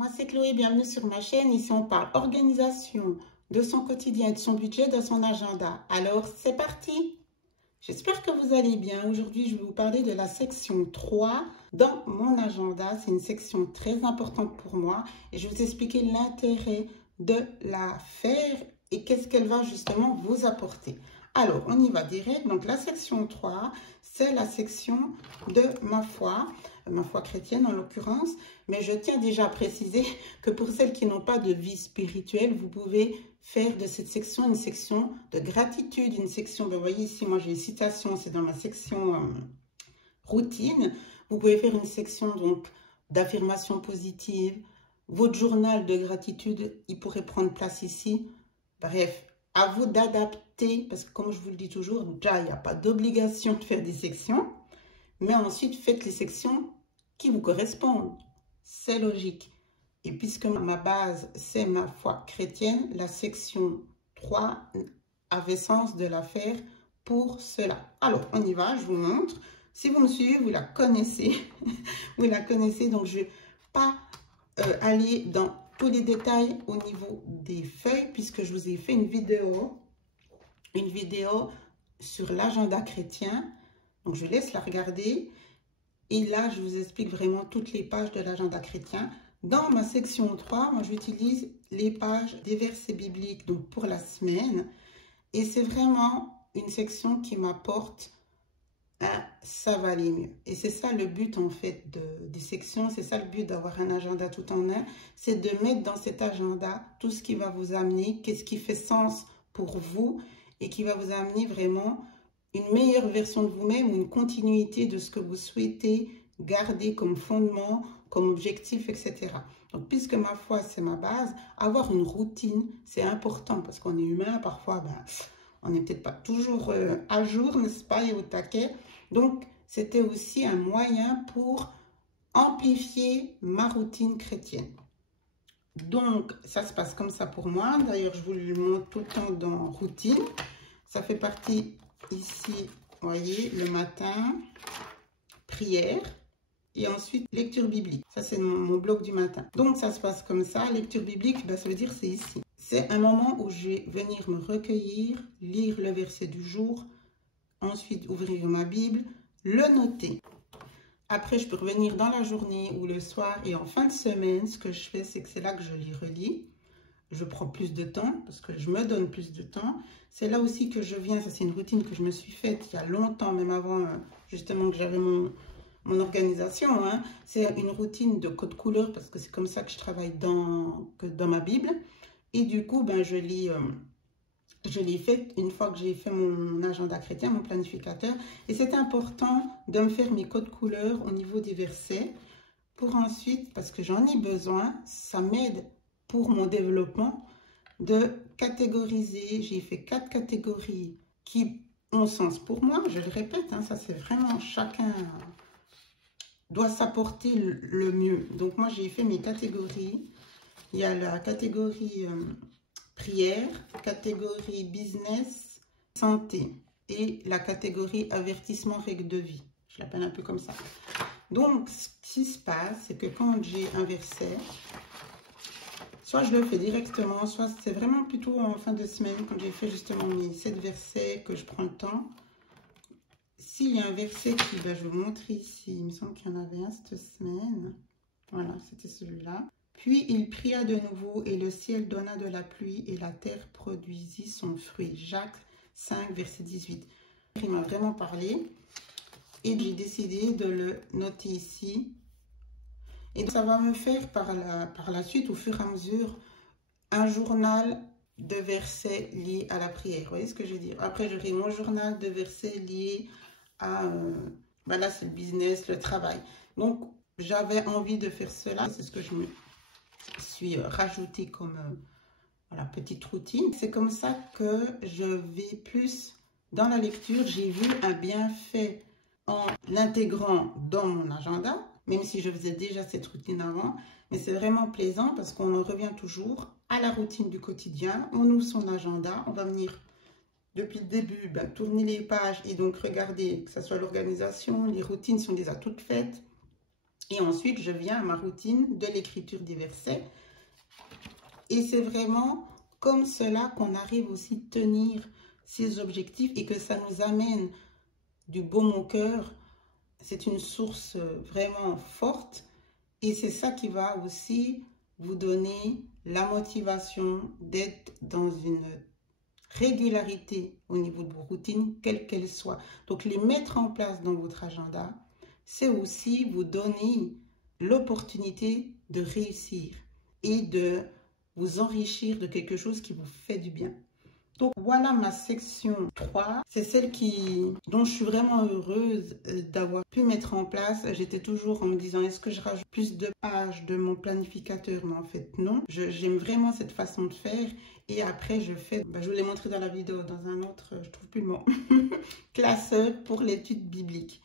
Moi c'est Chloé, bienvenue sur ma chaîne. Ici on parle organisation de son quotidien et de son budget, de son agenda. Alors c'est parti! J'espère que vous allez bien. Aujourd'hui je vais vous parler de la section 3 dans mon agenda. C'est une section très importante pour moi et je vais vous expliquer l'intérêt de la faire et qu'est-ce qu'elle va justement vous apporter. Alors, on y va direct. Donc, la section 3, c'est la section de ma foi chrétienne en l'occurrence. Mais je tiens déjà à préciser que pour celles qui n'ont pas de vie spirituelle, vous pouvez faire de cette section une section de gratitude, une section, vous voyez ici, moi j'ai une citation, c'est dans ma section routine. Vous pouvez faire une section donc d'affirmation positive. Votre journal de gratitude, il pourrait prendre place ici. Bref, à vous d'adapter, parce que comme je vous le dis toujours, déjà, il n'y a pas d'obligation de faire des sections, mais ensuite, faites les sections qui vous correspondent. C'est logique. Et puisque ma base, c'est ma foi chrétienne, la section 3 avait sens de la faire pour cela. Alors, on y va, je vous montre. Si vous me suivez, vous la connaissez. Vous la connaissez, donc je ne vais pas aller dans tous les détails au niveau des feuilles, puisque je vous ai fait une vidéo sur l'agenda chrétien. Donc, je laisse la regarder. Et là, je vous explique vraiment toutes les pages de l'agenda chrétien. Dans ma section 3, moi, j'utilise les pages des versets bibliques donc pour la semaine. Et c'est vraiment une section qui m'apporte ça va aller mieux. Et c'est ça le but en fait des sections, c'est ça le but d'avoir un agenda tout en un, c'est de mettre dans cet agenda tout ce qui va vous amener, qu'est-ce qui fait sens pour vous et qui va vous amener vraiment une meilleure version de vous-même ou une continuité de ce que vous souhaitez garder comme fondement, comme objectif, etc. Donc, puisque ma foi, c'est ma base, avoir une routine, c'est important parce qu'on est humain, parfois, on n'est peut-être pas toujours à jour, n'est-ce pas, et au taquet. Donc, c'était aussi un moyen pour amplifier ma routine chrétienne. Donc, ça se passe comme ça pour moi. D'ailleurs, je vous le montre tout le temps dans routine. Ça fait partie ici, vous voyez, le matin, prière. Et ensuite, lecture biblique. Ça, c'est mon bloc du matin. Donc, ça se passe comme ça. Lecture biblique, ça veut dire c'est ici. C'est un moment où je vais venir me recueillir, lire le verset du jour, ensuite ouvrir ma Bible, le noter. Après, je peux revenir dans la journée ou le soir et en fin de semaine, ce que je fais, c'est que c'est là que je les relis. Je prends plus de temps parce que je me donne plus de temps. C'est là aussi que je viens, ça c'est une routine que je me suis faite il y a longtemps, même avant justement que j'avais mon organisation. Hein. C'est une routine de code couleur parce que c'est comme ça que je travaille dans ma Bible. Et du coup, je l'ai fait une fois que j'ai fait mon agenda chrétien, mon planificateur. Et c'est important de me faire mes codes couleurs au niveau des versets pour ensuite, parce que j'en ai besoin, ça m'aide pour mon développement de catégoriser. J'ai fait 4 catégories qui ont sens pour moi. Je le répète, hein, ça c'est vraiment chacun doit s'apporter le mieux. Donc moi j'ai fait mes catégories. Il y a la catégorie prière, catégorie business, santé et la catégorie avertissement, règles de vie. Je l'appelle un peu comme ça. Donc, ce qui se passe, c'est que quand j'ai un verset, soit je le fais directement, soit c'est vraiment plutôt en fin de semaine, quand j'ai fait justement mes 7 versets, que je prends le temps. S'il y a un verset qui, je vais vous montrer ici, il me semble qu'il y en avait un cette semaine. Voilà, c'était celui-là. Puis il pria de nouveau et le ciel donna de la pluie et la terre produisit son fruit. Jacques 5, verset 18. Il m'a vraiment parlé et j'ai décidé de le noter ici. Et ça va me faire par la suite, au fur et à mesure, un journal de versets liés à la prière. Vous voyez ce que je veux dire? Après, j'aurai mon journal de versets liés à... là, c'est le business, le travail. Donc, j'avais envie de faire cela. C'est ce que je me suis rajouté comme petite routine. C'est comme ça que je vais plus dans la lecture. J'ai vu un bienfait en l'intégrant dans mon agenda, même si je faisais déjà cette routine avant. Mais c'est vraiment plaisant parce qu'on en revient toujours à la routine du quotidien. On ouvre son agenda, on va venir depuis le début tourner les pages et donc regarder que ce soit l'organisation, les routines sont déjà toutes faites. Et ensuite, je viens à ma routine de l'écriture des versets. Et c'est vraiment comme cela qu'on arrive aussi à tenir ces objectifs et que ça nous amène du baume au cœur. C'est une source vraiment forte et c'est ça qui va aussi vous donner la motivation d'être dans une régularité au niveau de vos routines, quelle qu'elle soit. Donc, les mettre en place dans votre agenda, c'est aussi vous donner l'opportunité de réussir et de vous enrichir de quelque chose qui vous fait du bien. Donc voilà ma section 3, c'est celle dont je suis vraiment heureuse d'avoir pu mettre en place. J'étais toujours en me disant, est-ce que je rajoute plus de pages de mon planificateur? Mais en fait non, j'aime vraiment cette façon de faire. Et après je fais, je vous l'ai montré dans la vidéo, dans un autre, je trouve plus le mot, classeur pour l'étude biblique.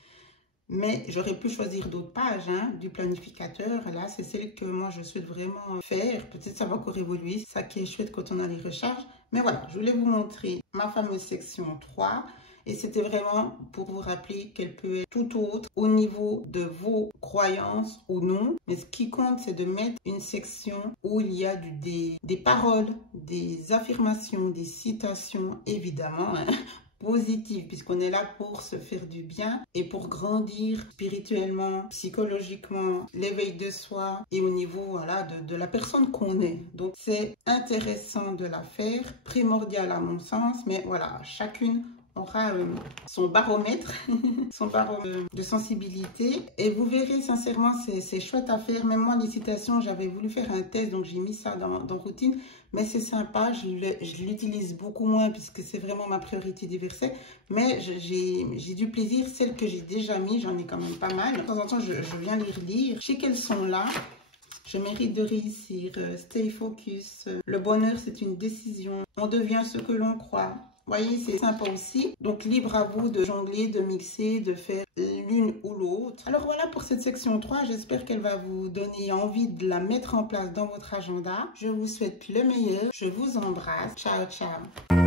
Mais j'aurais pu choisir d'autres pages du planificateur. Là, c'est celle que moi, je souhaite vraiment faire. Peut-être ça va encore évoluer. C'est ça qui est chouette quand on a les recharges. Mais voilà, je voulais vous montrer ma fameuse section 3. Et c'était vraiment pour vous rappeler qu'elle peut être tout autre au niveau de vos croyances ou non. Mais ce qui compte, c'est de mettre une section où il y a des paroles, des affirmations, des citations, évidemment, positive, puisqu'on est là pour se faire du bien et pour grandir spirituellement, psychologiquement, l'éveil de soi et au niveau voilà, de la personne qu'on est. Donc c'est intéressant de la faire, primordial à mon sens, mais voilà, chacune aura son baromètre, son baromètre de sensibilité. Et vous verrez, sincèrement, c'est chouette à faire. Même moi, les citations, j'avais voulu faire un test, donc j'ai mis ça dans routine. Mais c'est sympa, je l'utilise beaucoup moins puisque c'est vraiment ma priorité des versets. Mais j'ai du plaisir, celles que j'ai déjà mis, j'en ai quand même pas mal. De temps en temps, je viens les relire. Je sais qu'elles sont là. Je mérite de réussir. Stay focus. Le bonheur, c'est une décision. On devient ce que l'on croit. Vous voyez, c'est sympa aussi. Donc, libre à vous de jongler, de mixer, de faire l'une ou l'autre. Alors, voilà pour cette section 3. J'espère qu'elle va vous donner envie de la mettre en place dans votre agenda. Je vous souhaite le meilleur. Je vous embrasse. Ciao, ciao.